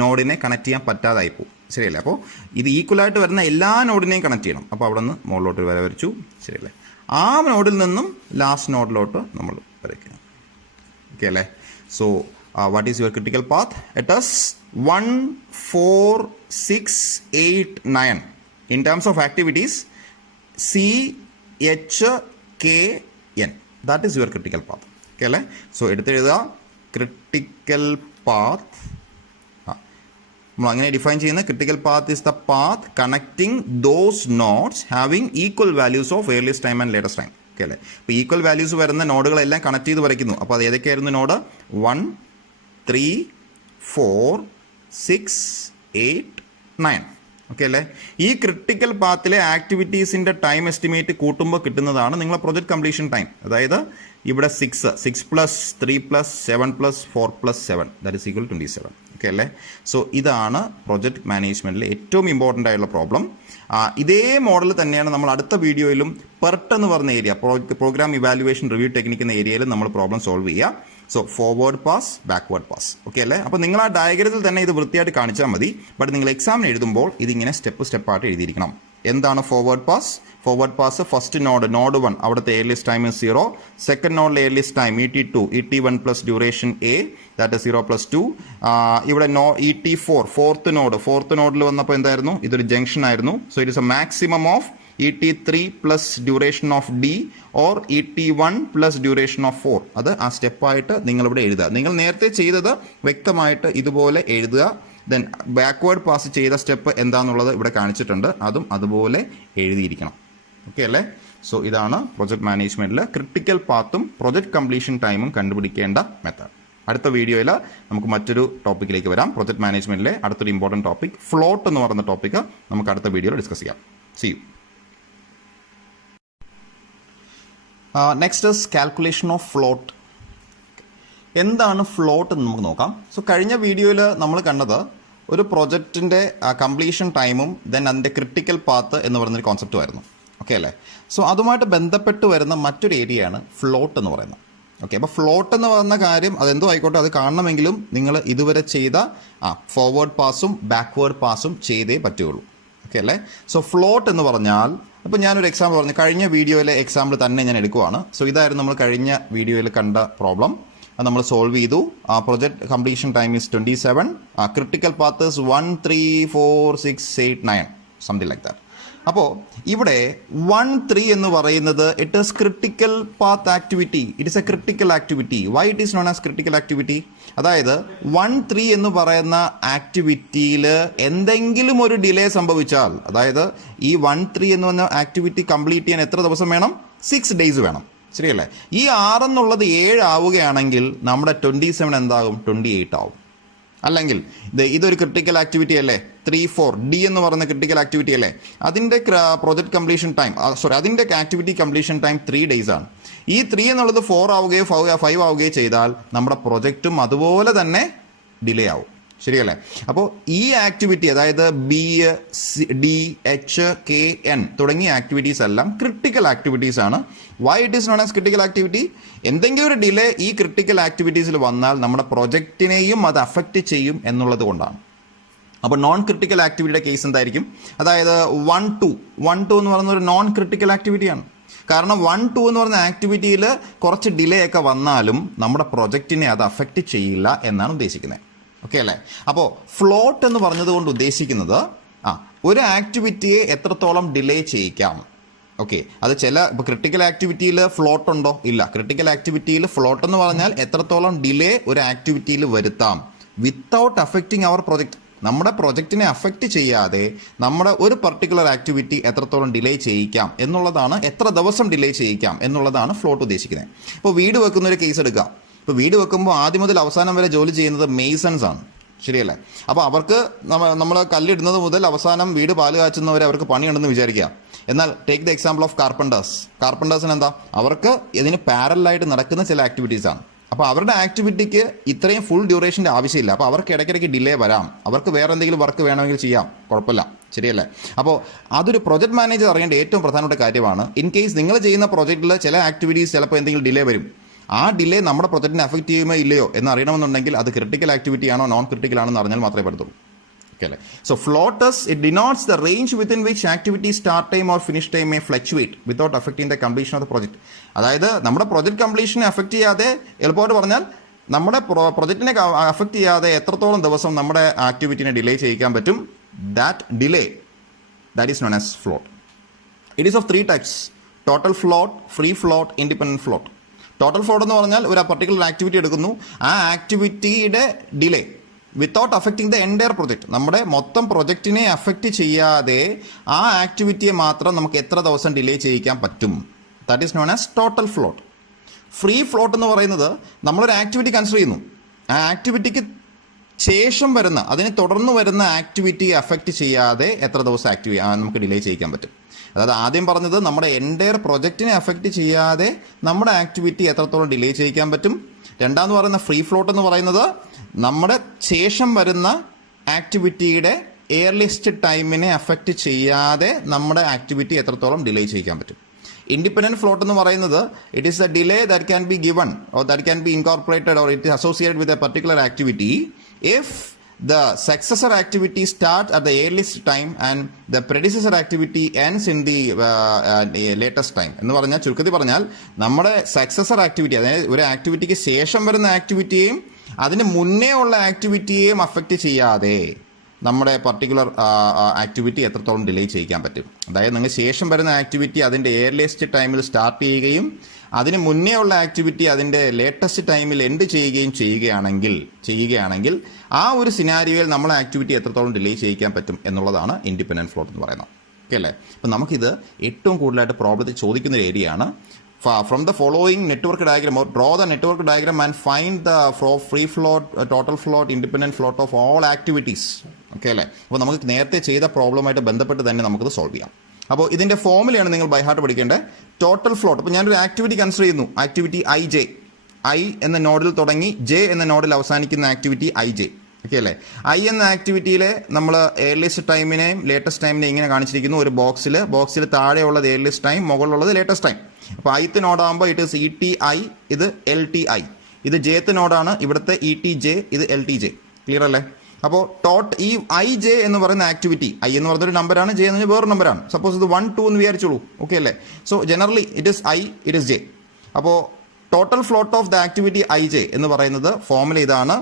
നോഡിനെ കണക്ട് ചെയ്യാൻ പറ്റാതായി പോകും. ശരിയല്ലേ? അപ്പോൾ ഇത് ഈക്വലായിട്ട് വരുന്ന എല്ലാ നോഡിനെയും കണക്ട് ചെയ്യണം. അപ്പോൾ അവിടെ നിന്ന് മുകളിലോട്ട് വര വരച്ചു. ശരിയല്ലേ? ആ നോഡിൽ നിന്നും ലാസ്റ്റ് നോഡിലോട്ട് നമ്മൾ വരയ്ക്കുക. Okay, അല്ലേ? So what is your critical path? It is 1 4 6 8 9. In terms of activities, C H K N. That is your critical path. Okay, അല്ലേ? So എടുത്ത് എഴുതുക, critical path. നമ്മൾ അങ്ങനെ ഡിഫൈൻ ചെയ്യുന്ന critical path is the path connecting those notes having equal values of earliest time and latest time. Okay അല്ലേ? അപ്പോൾ ഈക്വൽ വാല്യൂസ് വരുന്ന നോഡുകളെല്ലാം കണക്ട് ചെയ്ത് വരയ്ക്കുന്നു. അപ്പോൾ അത് ഏതൊക്കെയായിരുന്നു നോഡ്? 1 3 4 6 8 9. ഓക്കെ അല്ലേ? ഈ ക്രിട്ടിക്കൽ പാത്തിലെ ആക്ടിവിറ്റീസിൻ്റെ ടൈം എസ്റ്റിമേറ്റ് കൂട്ടുമ്പോൾ കിട്ടുന്നതാണ് നിങ്ങളെ പ്രൊജക്ട് കംപ്ലീഷൻ ടൈം. അതായത് ഇവിടെ 6 plus 3 plus 7 plus 4 plus 7 that is equal 27. Okay അല്ലേ? സോ ഇതാണ് പ്രൊജക്ട് മാനേജ്മെൻറ്റിലെ ഏറ്റവും ഇമ്പോർട്ടൻ്റ് ആയിട്ടുള്ള പ്രോബ്ലം. ഇതേ മോഡൽ തന്നെയാണ് നമ്മൾ അടുത്ത വീഡിയോയിലും പെർട്ട് എന്ന് പറഞ്ഞ area, programme evaluation review technique എന്ന ഏരിയയിൽ നമ്മൾ പ്രോബ്ലം സോൾവ് ചെയ്യുക. So forward pass, backward pass. Okay അല്ലേ? അപ്പോൾ നിങ്ങൾ ആ ഡയഗ്രത്തിൽ തന്നെ ഇത് വൃത്തിയായിട്ട് കാണിച്ചാൽ മതി. ബട്ട് നിങ്ങൾ എക്സാമിന് എഴുതുമ്പോൾ ഇതിങ്ങനെ സ്റ്റെപ്പായിട്ട് എഴുതിയിരിക്കണം. എന്താണ് forward pass? Forward pass first node 1 അവിടുത്തെ earliest time is 0. സെക്കൻഡ് നോഡിലെ earliest time ET2 ET1 plus duration A that is 0 plus 2. ഇവിടെ ET4 ഫോർത്ത് നോഡിൽ വന്നപ്പോൾ എന്തായിരുന്നു? ഇതൊരു ജംഗ്ഷൻ ആയിരുന്നു. So it is A maximum of ET3 plus duration of D or ET1 plus duration of 4. അത് ആ സ്റ്റെപ്പായിട്ട് നിങ്ങളിവിടെ എഴുതുക. നിങ്ങൾ നേരത്തെ ചെയ്തത് വ്യക്തമായിട്ട് ഇതുപോലെ എഴുതുക. ദെൻ ബാക്ക്വേർഡ് പാസ് ചെയ്ത സ്റ്റെപ്പ് എന്താണെന്നുള്ളത് ഇവിടെ കാണിച്ചിട്ടുണ്ട്, അതും അതുപോലെ എഴുതിയിരിക്കണം. ഓക്കെ അല്ലേ? സോ ഇതാണ് പ്രൊജക്ട് മാനേജ്മെൻറ്റിൽ ക്രിട്ടിക്കൽ പാത്തും പ്രൊജക്ട് കംപ്ലീഷൻ ടൈമും കണ്ടുപിടിക്കേണ്ട മെത്തേഡ്. അടുത്ത വീഡിയോയിൽ നമുക്ക് മറ്റൊരു ടോപ്പിക്കിലേക്ക് വരാം. പ്രൊജക്ട് മാനേജ്മെൻറ്റിലെ അടുത്തൊരു ഇമ്പോർട്ടൻറ്റ് ടോപ്പിക് ഫ്ലോട്ട് എന്ന് പറയുന്ന ടോപ്പിക്ക് നമുക്ക് അടുത്ത വീഡിയോയിൽ ഡിസ്കസ് ചെയ്യാം. See you. Next is calculation of float. എന്താണ് ഫ്ലോട്ട് എന്ന് നമുക്ക് നോക്കാം. സോ കഴിഞ്ഞ വീഡിയോയിൽ നമ്മൾ കണ്ടത് ഒരു പ്രൊജക്റ്റിൻ്റെ കംപ്ലീഷൻ ടൈമും ദെൻ അതിൻ്റെ ക്രിട്ടിക്കൽ പാത്ത് എന്ന് പറയുന്നൊരു കോൺസെപ്റ്റും ആയിരുന്നു. ഓക്കെ അല്ലേ? സോ അതുമായിട്ട് ബന്ധപ്പെട്ട് വരുന്ന മറ്റൊരു ഏരിയയാണ് ഫ്ലോട്ട് എന്ന് പറയുന്നത്. ഓക്കെ, അപ്പോൾ ഫ്ലോട്ട് എന്ന് പറയുന്ന കാര്യം അതെന്തോ ആയിക്കോട്ടെ, അത് കാണണമെങ്കിലും നിങ്ങൾ ഇതുവരെ ചെയ്ത ഫോർവേഡ് പാസും ബാക്ക്വേർഡ് പാസും ചെയ്തേ പറ്റുകയുള്ളൂ. ഓക്കെ അല്ലേ? സോ ഫ്ലോട്ട് എന്ന് പറഞ്ഞാൽ, അപ്പോൾ ഞാനൊരു എക്സാമ്പിൾ പറഞ്ഞു, കഴിഞ്ഞ വീഡിയോയിലെ എക്സാമ്പിൾ തന്നെ ഞാൻ എടുക്കുവാണ്. സോ ഇതായിരുന്നു നമ്മൾ കഴിഞ്ഞ വീഡിയോയിൽ കണ്ട പ്രോബ്ലം. അത് നമ്മൾ സോൾവ് ചെയ്തു. Project completion time is 27. Critical path is 1 3 4 6 8 9 something like that. അപ്പോൾ ഇവിടെ 1 3 എന്ന് പറയുന്നത് it is critical path activity. It is A critical activity. Why it is known as critical activity? അതായത് 1 3 എന്ന് പറയുന്ന ആക്ടിവിറ്റിയിൽ എന്തെങ്കിലും ഒരു ഡിലേ സംഭവിച്ചാൽ, അതായത് ഈ 1 3 എന്ന് പറഞ്ഞ ആക്ടിവിറ്റി കംപ്ലീറ്റ് ചെയ്യാൻ എത്ര ദിവസം വേണം? 6 days വേണം. ശരിയല്ലേ? ഈ 6 എന്നുള്ളത് 7 ആവുകയാണെങ്കിൽ നമ്മുടെ 27 എന്താകും? 28 ആവും. അല്ലെങ്കിൽ ഇതൊരു ക്രിട്ടിക്കൽ ആക്ടിവിറ്റി അല്ലേ? 3 4 D എന്ന് പറയുന്ന ക്രിട്ടിക്കൽ ആക്ടിവിറ്റി അല്ലേ? അതിൻ്റെ പ്രൊജക്ട് കംപ്ലീഷൻ ടൈം, അതിൻ്റെ ആക്ടിവിറ്റി കംപ്ലീഷൻ ടൈം 3 days ആണ്. ഈ 3 എന്നുള്ളത് 4 ആവുകയോ 5 ആവുകയോ ചെയ്താൽ നമ്മുടെ പ്രൊജക്റ്റും അതുപോലെ തന്നെ ഡിലേ ആവും. ശരിയല്ലേ? അപ്പോൾ ഈ ആക്ടിവിറ്റി, അതായത് BDHKN തുടങ്ങിയ ആക്ടിവിറ്റീസ് എല്ലാം ക്രിട്ടിക്കൽ ആക്ടിവിറ്റീസ് ആണ്. Why it is known as critical activity? എന്തെങ്കിലും ഒരു ഡിലേ ഈ ക്രിട്ടിക്കൽ ആക്ടിവിറ്റീസിൽ വന്നാൽ നമ്മുടെ പ്രൊജക്റ്റിനെയും അത് അഫക്റ്റ് ചെയ്യും എന്നുള്ളത് കൊണ്ടാണ്. അപ്പോൾ നോൺ ക്രിട്ടിക്കൽ ആക്ടിവിറ്റിയുടെ കേസ് എന്തായിരിക്കും? അതായത് 1-2 എന്ന് പറയുന്ന ഒരു നോൺ ക്രിട്ടിക്കൽ ആക്ടിവിറ്റിയാണ്. കാരണം 1-2 എന്ന് പറയുന്ന ആക്ടിവിറ്റിയിൽ കുറച്ച് ഡിലേ ഒക്കെ വന്നാലും നമ്മുടെ പ്രൊജക്റ്റിനെ അത് അഫക്റ്റ് ചെയ്യില്ല എന്നാണ് ഉദ്ദേശിക്കുന്നത്. ഓക്കെ അല്ലേ? അപ്പോൾ ഫ്ലോട്ട് എന്ന് പറഞ്ഞത് കൊണ്ട് ഉദ്ദേശിക്കുന്നത് ഒരു ആക്ടിവിറ്റിയെ എത്രത്തോളം ഡിലേ ചെയ്യിക്കാം. ഓക്കെ, അത് ഇപ്പോൾ ക്രിട്ടിക്കൽ ആക്ടിവിറ്റിയിൽ ഫ്ലോട്ട് ഉണ്ടോ? ഇല്ല. ക്രിട്ടിക്കൽ ആക്ടിവിറ്റിയിൽ ഫ്ലോട്ട് എന്ന് പറഞ്ഞാൽ എത്രത്തോളം ഡിലേ ഒരു ആക്ടിവിറ്റിയിൽ വരുത്താം വിത്തൗട്ട് അഫക്റ്റിംഗ് അവർ പ്രൊജക്ട്. നമ്മുടെ പ്രൊജക്റ്റിനെ അഫക്റ്റ് ചെയ്യാതെ നമ്മുടെ ഒരു പർട്ടിക്കുലർ ആക്ടിവിറ്റി എത്രത്തോളം ഡിലേ ചെയ്യിക്കാം എന്നുള്ളതാണ്, എത്ര ദിവസം ഡിലേ ചെയ്യിക്കാം എന്നുള്ളതാണ് ഫ്ലോട്ട് ഉദ്ദേശിക്കുന്നത്. ഇപ്പോൾ വീട് വെക്കുന്ന ഒരു കേസ് എടുക്കാം. ഇപ്പോൾ വീട് വെക്കുമ്പോൾ ആദ്യം മുതൽ അവസാനം വരെ ജോലി ചെയ്യുന്നത് മേസൺസ് ആണ്, ശരിയല്ലേ? അപ്പോൾ അവർക്ക് നമ്മൾ കല്ലിടുന്നത് മുതൽ അവസാനം വീട് പാല് കാച്ചുന്നവരെ അവർക്ക് പണിയുണ്ടെന്ന് വിചാരിക്കുക. എന്നാൽ ടേക്ക് ദ എക്സാമ്പിൾ ഓഫ് കാർപ്പൻറ്റേഴ്സിന് എന്താ? അവർക്ക് ഇതിന് പാരലായിട്ട് നടക്കുന്ന ചില ആക്ടിവിറ്റീസാണ്. അപ്പോൾ അവരുടെ ആക്ടിവിറ്റിക്ക് ഇത്രയും ഫുൾ ഡ്യൂറേഷൻ്റെ ആവശ്യമില്ല. അപ്പോൾ അവർക്ക് ഇടയ്ക്കിടയ്ക്ക് ഡിലേ വരാം. അവർക്ക് വേറെ എന്തെങ്കിലും വർക്ക് വേണമെങ്കിൽ ചെയ്യാം, കുഴപ്പമില്ല, ശരിയല്ലേ? അപ്പോൾ അതൊരു പ്രൊജക്ട് മാനേജർ അറിയേണ്ട ഏറ്റവും പ്രധാനപ്പെട്ട കാര്യമാണ്. ഇൻ കേസ് നിങ്ങൾ ചെയ്യുന്ന പ്രൊജക്റ്റിൽ ചില ആക്ടിവിറ്റീസ് ചിലപ്പോൾ എന്തെങ്കിലും ഡിലേ വരും. ആ ഡിലേ നമ്മുടെ പ്രൊജക്റ്റിനെ അഫക്റ്റ് ചെയ്യുമോ ഇല്ലയോ എന്ന് അറിയണമെന്നുണ്ടെങ്കിൽ അത് ക്രിട്ടിക്കൽ ആക്ടിവിറ്റി ആണോ നോൺ ക്രിട്ടിക്കൽ ആണെന്ന് അറിഞ്ഞാൽ മാത്രമേ പറ്റത്തുള്ളൂ. ഓക്കെ അല്ലേ? So floats it denotes the range within which activity start time or finish time may fluctuate without affecting the completion of the project. അതായത് നമ്മുടെ പ്രൊജക്ട് കംപ്ലീഷനെ അഫക്റ്റ് ചെയ്യാതെ, എളുപ്പമായിട്ട് പറഞ്ഞാൽ നമ്മുടെ പ്രൊജക്റ്റിനെ അഫക്റ്റ് ചെയ്യാതെ എത്രത്തോളം ദിവസം നമ്മുടെ ആക്ടിവിറ്റിനെ ഡിലേ ചെയ്യിക്കാൻ പറ്റും, that is known as float. It is of 3 types: total float, free float, independent float. Total float എന്ന് പറഞ്ഞാൽ ഒരു പർട്ടിക്കുലർ ആക്ടിവിറ്റി എടുക്കുന്നു, ആ ആക്ടിവിറ്റിയുടെ delay without affecting the entire project, നമ്മുടെ മൊത്തം പ്രൊജക്റ്റിനെ അഫക്റ്റ് ചെയ്യാതെ ആ ആക്ടിവിറ്റിയെ മാത്രം നമുക്ക് എത്ര ദിവസം ഡിലേ ചെയ്യിക്കാൻ പറ്റും, that is known as total float. Free float എന്ന് പറയുന്നത് നമ്മളൊരു ആക്ടിവിറ്റി കൺസിഡർ ചെയ്യുന്നു, ആ ആക്ടിവിറ്റിക്ക് ശേഷം വരുന്ന, അതിനെ തുടർന്ന് വരുന്ന ആക്ടിവിറ്റിയെ അഫക്റ്റ് ചെയ്യാതെ എത്ര ദിവസം നമുക്ക് ഡിലേ ചെയ്യിക്കാൻ പറ്റും. അതായത് ആദ്യം പറഞ്ഞത് നമ്മുടെ എൻറ്റയർ പ്രൊജക്റ്റിനെ അഫക്റ്റ് ചെയ്യാതെ നമ്മുടെ ആക്ടിവിറ്റി എത്രത്തോളം ഡിലേ ചെയ്യിക്കാൻ പറ്റും. രണ്ടാമെന്ന് പറയുന്ന ഫ്രീ ഫ്ലോട്ട് എന്ന് പറയുന്നത് നമ്മുടെ ശേഷം വരുന്ന ആക്ടിവിറ്റിയുടെ എയർലിസ്റ്റ് ടൈമിനെ അഫക്റ്റ് ചെയ്യാതെ നമ്മുടെ ആക്ടിവിറ്റി എത്രത്തോളം ഡിലേ ചെയ്യിക്കാൻ പറ്റും. ഇൻഡിപെൻഡന്റ് ഫ്ലോട്ട് എന്ന് പറയുന്നത് it is A delay that can be given or that can be incorporated or it is associated with a particular activity if the successor activity starts at the earliest time and the predecessor activity ends in the latest time. എന്ന് പറഞ്ഞാൽ ചുരുക്കത്തിൽ പറഞ്ഞാൽ നമ്മുടെ സക്സസർ ആക്ടിവിറ്റി, അതായത് ഒരു ആക്ടിവിറ്റിക്ക് ശേഷം വരുന്ന ആക്ടിവിറ്റിയെയും അതിന് മുന്നേ ഉള്ള ആക്ടിവിറ്റിയെയും അഫക്റ്റ് ചെയ്യാതെ നമ്മുടെ പർട്ടിക്കുലർ ആക്ടിവിറ്റി എത്രത്തോളം ഡിലേ ചെയ്യിക്കാൻ പറ്റും. അതായത് നിങ്ങൾ ശേഷം വരുന്ന ആക്ടിവിറ്റി അതിൻ്റെ എയർലിയസ്റ്റ് ടൈമിൽ സ്റ്റാർട്ട് ചെയ്യുകയും അതിന് മുന്നേ ഉള്ള ആക്ടിവിറ്റി അതിൻ്റെ ലേറ്റസ്റ്റ് ടൈമിൽ എൻഡ് ചെയ്യുകയാണെങ്കിൽ ആ ഒരു സിനാരിയോയിൽ നമ്മളെ ആക്ടിവിറ്റി എത്രത്തോളം ഡിലേ ചെയ്യിക്കാൻ പറ്റും എന്നുള്ളതാണ് ഇൻഡിപെൻഡന്റ് ഫ്ലോട്ട് എന്ന് പറയുന്നത്. ഓക്കെ അല്ലേ? അപ്പം നമുക്കിത് ഏറ്റവും കൂടുതലായിട്ട് പ്രോബ്ലത്തിൽ ചോദിക്കുന്ന ഒരു ഏരിയയാണ്. From the following network diagram, or draw the network diagram and find the free float, total float, independent float of all activities. Okay അല്ലേ? അപ്പോൾ നമുക്ക് നേരത്തെ ചെയ്ത പ്രോബ്ലമായിട്ട് ബന്ധപ്പെട്ട് തന്നെ നമുക്കത് സോൾവ് ചെയ്യാം. അപ്പോൾ ഇതിൻ്റെ ഫോമുലയാണ് നിങ്ങൾ ബൈ ഹാർട്ട് പഠിക്കേണ്ടത്. ടോട്ടൽ ഫ്ലോട്ട്, അപ്പോൾ ഞാനൊരു ആക്ടിവിറ്റി കൺസിഡർ ചെയ്യുന്നു, ആക്ടിവിറ്റി IJ, I എന്ന നോഡിൽ തുടങ്ങി J എന്ന നോഡിൽ അവസാനിക്കുന്ന ആക്ടിവിറ്റി IJ. ഓക്കെ അല്ലേ? I എന്ന ആക്ടിവിറ്റിയിലെ നമ്മൾ എയർലിസ്റ്റ് ടൈമിനെയും ലേറ്റസ്റ്റ് ടൈമിനെയും ഇങ്ങനെ കാണിച്ചിരിക്കുന്നു ഒരു ബോക്സിൽ താഴെയുള്ളത് എയർലിസ്റ്റ് ടൈം, മുകളിലുള്ളത് ലേറ്റസ്റ്റ് ടൈം. അപ്പോൾ ith നോഡാകുമ്പോൾ ഇറ്റ് ഇസ് ETI, ഇത് LTI. ഇത് jth നോഡാണ്, ഇവിടുത്തെ ETJ, ഇത് LTJ. ക്ലിയർ അല്ലേ? അപ്പോൾ ഈ IJ എന്ന് പറയുന്ന ആക്ടിവിറ്റി, I എന്ന് പറയുന്നൊരു നമ്പറാണ്, J എന്ന് പറഞ്ഞാൽ വേറൊരു നമ്പറാണ്. സപ്പോസ് ഇത് 1, 2 എന്ന് വിചാരിച്ചോളൂ. ഓക്കെ അല്ലേ? So generally it is I, it is J. അപ്പോൾ total float of the activity IJ എന്ന് പറയുന്നത് ഫോമുല ഇതാണ്: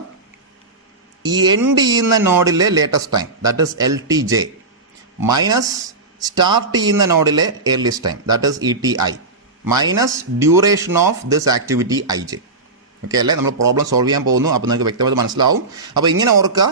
ഈ എൻഡ് ചെയ്യുന്ന നോഡിലെ latest time, that is LTJ, minus start ചെയ്യുന്ന നോഡിലെ earliest time, that is ETI, minus duration of this activity IJ. Okay അല്ലേ? നമ്മൾ പ്രോബ്ലം സോൾവ് ചെയ്യാൻ പോകുന്നു. അപ്പോൾ നിങ്ങൾക്ക് വ്യക്തമായിട്ട് മനസ്സിലാവും. അപ്പോൾ ഇങ്ങനെ ഓർക്കുക,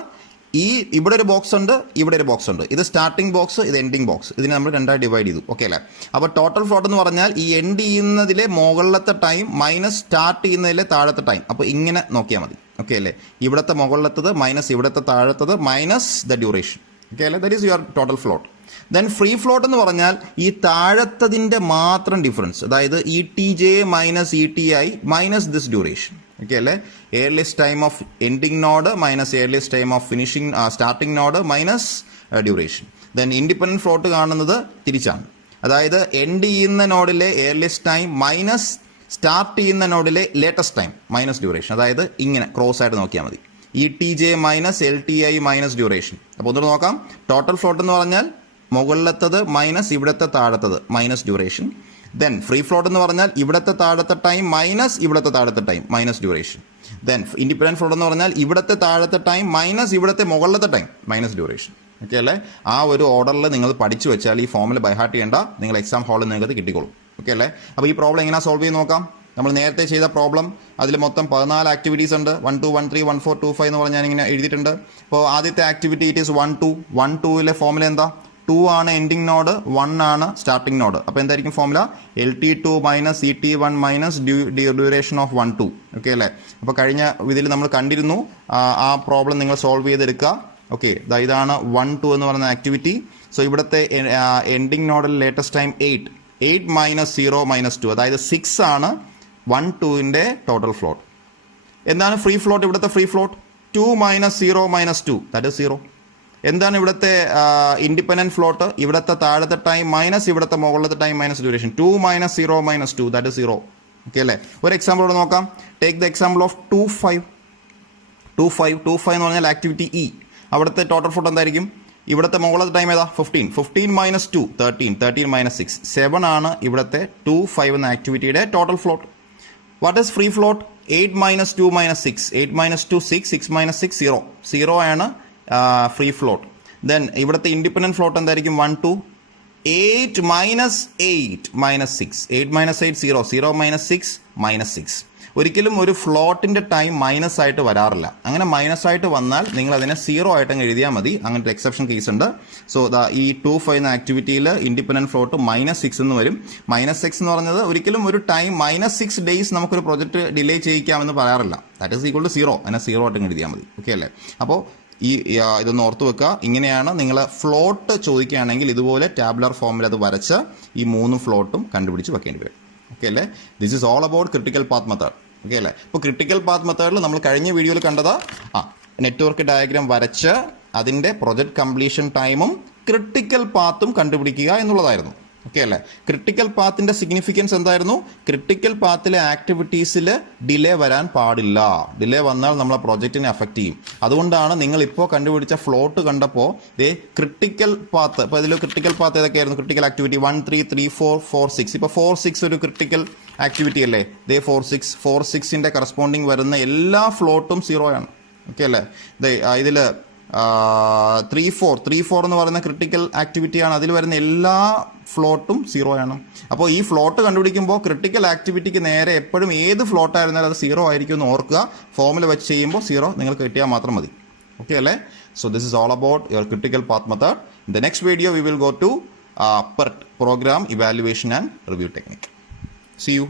ഇവിടെ ഒരു ബോക്സ് ഉണ്ട്, ഇവിടെ ഒരു ബോക്സ് ഉണ്ട്. ഇത് സ്റ്റാർട്ടിംഗ് ബോക്സ്, ഇത് എൻഡിങ് ബോക്സ്. ഇതിനെ നമ്മൾ രണ്ടായി ഡിവൈഡ് ചെയ്തു. ഓക്കെ അല്ലേ? അപ്പോൾ ടോട്ടൽ ഫ്ലോട്ട് എന്ന് പറഞ്ഞാൽ ഈ എൻഡ് ചെയ്യുന്നതിലെ മുകളിലത്തെ ടൈം മൈനസ് സ്റ്റാർട്ട് ചെയ്യുന്നതിലെ താഴത്തെ ടൈം. അപ്പോൾ ഇങ്ങനെ നോക്കിയാൽ മതി. ഓക്കെ അല്ലേ? ഇവിടുത്തെ മുകളിലത്തത് മൈനസ് ഇവിടുത്തെ താഴത്തത് മൈനസ് ദ ഡ്യൂറേഷൻ. ഓക്കെ അല്ലേ? That is your total float. Then free float എന്ന് പറഞ്ഞാൽ ഈ താഴത്തതിൻ്റെ മാത്രം ഡിഫറൻസ്, അതായത് ETJ minus ETI minus this duration. Okay അല്ലേ? Earliest time of ending node minus earliest time of finishing starting node minus duration. Then independent float കാണുന്നത് തിരിച്ചാണ്. അതായത് എൻഡ് ചെയ്യുന്ന നോഡിലെ ഏർലിയസ്റ്റ് ടൈം മൈനസ് സ്റ്റാർട്ട് ചെയ്യുന്ന നോഡിലെ ലേറ്റസ്റ്റ് ടൈം മൈനസ് ഡ്യൂറേഷൻ. അതായത് ഇങ്ങനെ ക്രോസ് ആയിട്ട് നോക്കിയാൽ മതി. ETJ minus LTI minus duration. അപ്പോൾ ഒന്നുകൂടെ നോക്കാം. ടോട്ടൽ ഫ്ലോട്ട് എന്ന് പറഞ്ഞാൽ മുകളിലത്തത് മൈനസ് ഇവിടുത്തെ താഴത്തത് minus duration. Then free float എന്ന് പറഞ്ഞാൽ ഇവിടുത്തെ താഴത്തെ ടൈം മൈനസ് ഇവിടുത്തെ താഴത്തെ time minus duration. Then independent float എന്ന് പറഞ്ഞാൽ ഇവിടുത്തെ താഴത്തെ ടൈം മൈനസ് ഇവിടുത്തെ മുകളിലത്തെ ടൈം മൈനസ് ഡ്യൂറേഷൻ. ഓക്കെ അല്ലേ? ആ ഒരു ഓർഡറിൽ നിങ്ങൾ പഠിച്ചു വെച്ചാൽ ഈ ഫോമിൽ ബൈഹാർട്ട് ചെയ്യേണ്ട, നിങ്ങൾ എക്സാം ഹാളിൽ നിങ്ങൾക്ക് കിട്ടിക്കോളും. ഓക്കെ അല്ലേ? അപ്പോൾ ഈ പ്രോബ്ലം എങ്ങനെയാണ് സോൾവ് ചെയ്ത് നോക്കാം. നമ്മൾ നേരത്തെ ചെയ്ത പ്രോബ്ലം അതിൽ മൊത്തം 14 ആക്ടിവിറ്റീസ് ഉണ്ട്. 1 2 1 3 1 4 2 5 എന്ന് പറഞ്ഞാൽ ഞാനിങ്ങനെ എഴുതിയിട്ടുണ്ട്. അപ്പോൾ ആദ്യത്തെ ആക്ടിവിറ്റി ഇറ്റ് ഈസ് 1 2. 1 2ലെ ഫോമുല എന്താ? 2 ആണ് എൻഡിങ് നോഡ്, 1 ആണ് സ്റ്റാർട്ടിംഗ് നോഡ്. അപ്പോൾ എന്തായിരിക്കും formula? LT2 minus ET1 minus duration of 1 2. Okay അല്ലേ? അപ്പോൾ കഴിഞ്ഞ ഇതിൽ നമ്മൾ കണ്ടിരുന്നു. ആ പ്രോബ്ലം നിങ്ങൾ സോൾവ് ചെയ്തെടുക്കുക. ഓക്കെ, ഇതാണ് 1 2 എന്ന് പറയുന്ന ആക്ടിവിറ്റി. സോ ഇവിടുത്തെ എൻഡിങ് നോഡിൽ ലേറ്റസ്റ്റ് ടൈം 8 മൈനസ് 0 മൈനസ് 2, അതായത് 6 ആണ് 1 2ന്റെ ടോട്ടൽ ഫ്ലോട്ട്. എന്താണ് ഫ്രീ ഫ്ലോട്ട്? ഇവിടുത്തെ free float 2 minus 0 minus 2, that is 0. എന്താണ് ഇവിടുത്തെ ഇൻഡിപെൻഡന്റ് ഫ്ലോട്ട്? ഇവിടുത്തെ താഴത്തെ ടൈം മൈനസ് ഇവിടുത്തെ മുകളിലത്തെ time minus duration. 2 minus 0 minus 2, that is 0. Okay അല്ലേ? ഒരു എക്സാമ്പിൾ ഇവിടെ നോക്കാം. ടേക്ക് ദ എക്സാമ്പിൾ ഓഫ് 2 5 എന്ന് പറഞ്ഞാൽ ആക്ടിവിറ്റി ഇ. അവിടുത്തെ ടോട്ടൽ ഫ്ലോട്ട് എന്തായിരിക്കും? ഇവിടുത്തെ മുകളിലത്തെ ടൈം ഏതാ? 15 മൈനസ് 2 13 മൈനസ് 6 7 ആണ് ഇവിടുത്തെ 2 5 എന്ന ആക്ടിവിറ്റിയുടെ total float. What is free float? 8 minus 2 minus 6 8 minus 2 6 6 minus 6 0 0 ആണ് ഫ്രീ ഫ്ലോട്ട്. ദെൻ ഇവിടുത്തെ ഇൻഡിപെൻഡന്റ് ഫ്ലോട്ട് എന്തായിരിക്കും? 1 2 8 minus 8 minus 6 8 minus 8 0 0 minus 6 minus 6. ഒരിക്കലും ഒരു ഫ്ലോട്ടിന്റെ ടൈം മൈനസ് ആയിട്ട് വരാറില്ല. അങ്ങനെ മൈനസ് ആയിട്ട് വന്നാൽ നിങ്ങൾ അതിനെ 0 ആയിട്ട് അങ്ങ് എഴുതിയാൽ മതി. അങ്ങനത്തെ എക്സെപ്ഷൻ കേസ് ഉണ്ട്. സോ ഈ 2 5 എന്ന ആക്ടിവിറ്റിയിൽ ഇൻഡിപെൻഡന്റ് ഫ്ലോട്ട് -6 എന്ന് വരും. -6 എന്ന് പറഞ്ഞത് ഒരിക്കലും ഒരു ടൈം -6 ഡേയ്സ് നമുക്കൊരു പ്രൊജക്ട് ഡിലേ ചെയ്യിക്കാമെന്ന് പറയാറില്ല. That is equal to 0. അതിനെ 0 ആയിട്ട് അങ്ങ് എഴുതിയാൽ മതി. ഓക്കെ അല്ലേ? അപ്പോൾ ഇതൊന്ന് ഓർത്ത് വെക്കുക. ഇങ്ങനെയാണ് നിങ്ങൾ ഫ്ലോട്ട് ചോദിക്കുകയാണെങ്കിൽ ഇതുപോലെ ടാബുലർ ഫോമിൽ അത് വരച്ച് ഈ 3 ഫ്ലോട്ടും കണ്ടുപിടിച്ച് വെക്കേണ്ടി വരും. ഓക്കെ അല്ലേ? This is all about critical path method. Okay അല്ലേ? ഇപ്പോൾ ക്രിട്ടിക്കൽ പാത്ത് മെത്തേഡിൽ നമ്മൾ കഴിഞ്ഞ വീഡിയോയിൽ കണ്ടത് നെറ്റ്വർക്ക് ഡയഗ്രാം വരച്ച് അതിൻ്റെ പ്രൊജക്ട് കംപ്ലീഷൻ ടൈമും ക്രിട്ടിക്കൽ പാത്തും കണ്ടുപിടിക്കുക എന്നുള്ളതായിരുന്നു. ഓക്കെ അല്ലേ? ക്രിട്ടിക്കൽ പാത്തിന്റെ സിഗ്നിഫിക്കൻസ് എന്തായിരുന്നു? ക്രിട്ടിക്കൽ പാത്തിലെ ആക്ടിവിറ്റീസിൽ ഡിലേ വരാൻ പാടില്ല. ഡിലേ വന്നാൽ നമ്മളെ പ്രൊജക്റ്റിനെ അഫക്റ്റ് ചെയ്യും. അതുകൊണ്ടാണ് നിങ്ങൾ ഇപ്പോൾ കണ്ടുപിടിച്ച ഫ്ലോട്ട് കണ്ടപ്പോൾ ക്രിട്ടിക്കൽ പാത്ത്, ഇപ്പോൾ ഇതിൽ ക്രിട്ടിക്കൽ പാത്ത് ഏതൊക്കെയായിരുന്നു? Critical activity 1 3 3 4 4 6. ഇപ്പോൾ 4 6 ഒരു ക്രിട്ടിക്കൽ ആക്ടിവിറ്റി അല്ലേ? 4 6ന്റെ കറസ്പോണ്ടിങ് വരുന്ന എല്ലാ ഫ്ലോട്ടും 0 ആണ്. ഓക്കെ അല്ലേ? ഇതിൽ 3 4 എന്ന് പറയുന്ന ക്രിട്ടിക്കൽ ആക്ടിവിറ്റിയാണ്. അതിൽ വരുന്ന എല്ലാ ഫ്ലോട്ടും 0 ആണ്. അപ്പോൾ ഈ ഫ്ലോട്ട് കണ്ടുപിടിക്കുമ്പോൾ ക്രിട്ടിക്കൽ ആക്ടിവിറ്റിക്ക് നേരെ എപ്പോഴും ഏത് ഫ്ലോട്ട് ആയിരുന്നാലും അത് 0 ആയിരിക്കും എന്ന് ഓർക്കുക. ഫോമിൽ വെച്ച് ചെയ്യുമ്പോൾ 0 നിങ്ങൾക്ക് കിട്ടിയാൽ മാത്രം മതി. ഓക്കെ അല്ലേ? So this is all about your critical path method. In the next video we will go to PERT, Program Evaluation and Review Technique. See you.